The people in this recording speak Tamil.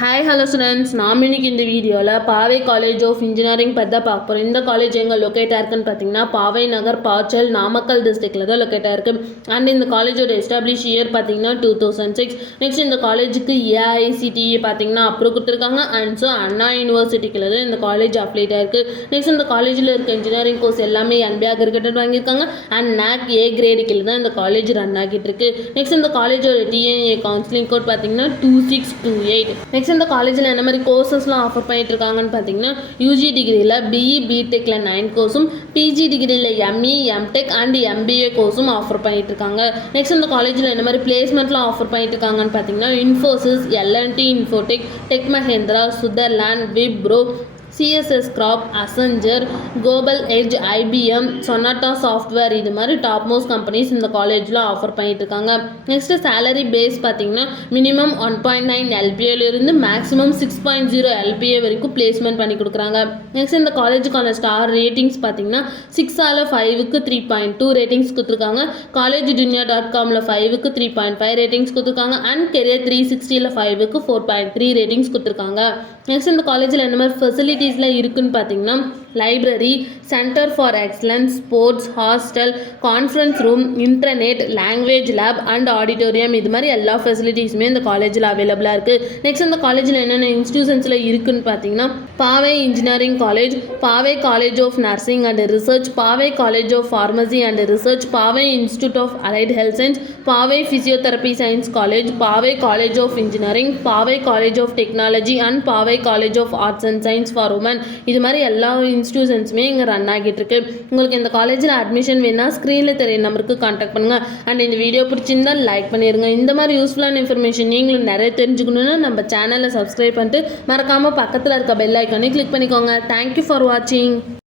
ஹாய் ஹலோ ஸ்டூடெண்ட்ஸ், நாம் இன்னைக்கு இந்த வீடியோவில் பாவை காலேஜ் ஆஃப் இன்ஜினியரிங் பற்றி தான் பார்க்க போகிறோம். இந்த காலேஜ் எங்கே லொக்கேட்டாக இருக்குன்னு பார்த்தீங்கன்னா பாவை நகர், பாச்சல், நாமக்கல் டிஸ்ட்ரிக்டில் தான் லொக்கேட்டாக இருக்குது. அண்ட் இந்த காலேஜோட எஸ்டாப்ளிஷ் இயர் பார்த்தீங்கன்னா 2006. நெக்ஸ்ட் இந்த காலேஜுக்கு ஏஐசிடிஇ பார்த்தீங்கன்னா அப்ரூவ் கொடுத்துருக்காங்க. அண்ட் ஸோ அண்ணா யூனிவர்சிட்டிக்குள்ள தான் இந்த காலேஜ் அப்ளைட் ஆயிருக்கு. நெக்ஸ்ட் இந்த காலேஜில் இருக்க இன்ஜினியரிங் கோர்ஸ் எல்லாமே என்பிஏ அக்ரிகேட்டட் வாங்கியிருக்காங்க. அண்ட் NAC A கிரேடு கீழே தான் இந்த காலேஜ் ரன் ஆகிட்டு இருக்கு. நெக்ஸ்ட் இந்த காலேஜோட டிஎன்ஏ கவுன்சிலிங் கோட் பார்த்தீங்கன்னா 2628. நெக்ஸ்ட் இந்த காலேஜில் என்ன மாதிரி கோர்சஸ்லாம் ஆஃபர் பண்ணிட்டு இருக்காங்கன்னு பார்த்தீங்கன்னா யூஜி டிகிரியில் பிஇ பிடெக்கில் 9 கோர்ஸும், பிஜி டிகிரியில் எம்இ எம்டெக் அண்ட் எம்பிஏ கோர்ஸும் ஆஃபர் பண்ணிட்டு இருக்காங்க. நெக்ஸ்ட் இந்த காலேஜில் என்ன மாதிரி பிளேஸ்மெண்ட்லாம் ஆஃபர் பண்ணிட்டு இருக்காங்கன்னு பார்த்தீங்கன்னா Infosys, L and T Infotech, Tech Mahindra, Sutherland, Wipro, CSS corp, Accenture, Global Edge, IBM, Sonata software இது மாதிரி டாப் மோஸ்ட் கம்பெனிஸ் இந்த காலேஜில் ஆஃபர் பண்ணிட்டு இருக்காங்க. நெக்ஸ்ட் சேலரி பேஸ் பார்த்தீங்கன்னா மினிமம் 1.9 எல்பிஏலேருந்து மேக்ஸிமம் 6.0 எல்பிஏ வரைக்கும் பிளேஸ்மெண்ட் பண்ணி கொடுக்குறாங்க. நெக்ஸ்ட் இந்த காலேஜுக்கான ஸ்டார் ரேட்டிங்ஸ் பார்த்தீங்கன்னா 6/5க்கு 3.2 ரேட்டிங்ஸ் கொடுத்துருக்காங்க. collegedunia.comல 5க்கு 3.5 ரேட்டிங்ஸ் கொடுத்துருக்காங்க. அண்ட் கெரியர் 360ல் 5க்கு 4.3 ரேட்டிங்ஸ் கொடுத்துருக்காங்க. நெக்ஸ்ட் இந்த காலேஜில் என்ன மாதிரி ஃபெசிலிட்டிஸ்லாம் இருக்குன்னு பார்த்தீங்கன்னா library, centre for excellence, sports, hostel, conference room, internet, language lab and auditorium இது மாதிரி எல்லா ஃபெசிலிட்டிஸுமே இந்த காலேஜில் அவைலபிளாக இருக்குது. நெக்ஸ்ட் இந்த காலேஜில் என்னென்ன இன்ஸ்டியூஷன்ஸில் இருக்குன்னு பார்த்தீங்கன்னா Paavai Engineering College, Paavai College of Nursing and Research, Paavai College of Pharmacy and Research, Paavai Institute of Allied Health Science, Paavai Physiotherapy Science College, Paavai College of Engineering, Paavai College of Technology and Paavai College of Arts and Science for Women இது மாதிரி எல்லா இன்ஸ்டியூஷன்ஸுமே இங்கே ரன் ஆகிட்டு இருக்கு. உங்களுக்கு இந்த காலேஜில் அட்மிஷன் வேணா ஸ்க்ரீனில் தெரிய நம்பருக்கு கான்டாக்ட் பண்ணுங்கள். அண்ட் இந்த வீடியோ பிடிச்சிருந்தா லைக் பண்ணிடுங்க. இந்த மாதிரி யூஸ்ஃபுல்லான இன்ஃபர்மேஷன் நீங்களும் நிறைய தெரிஞ்சுக்கணுன்னா நம்ம சேனலை சப்ஸ்கிரைப் பண்ணிட்டு மறக்காமல் பக்கத்தில் இருக்க பெல் ஐக்கானே கிளிக் பண்ணிக்கோங்க. தேங்க்யூ ஃபார் வாட்சிங்.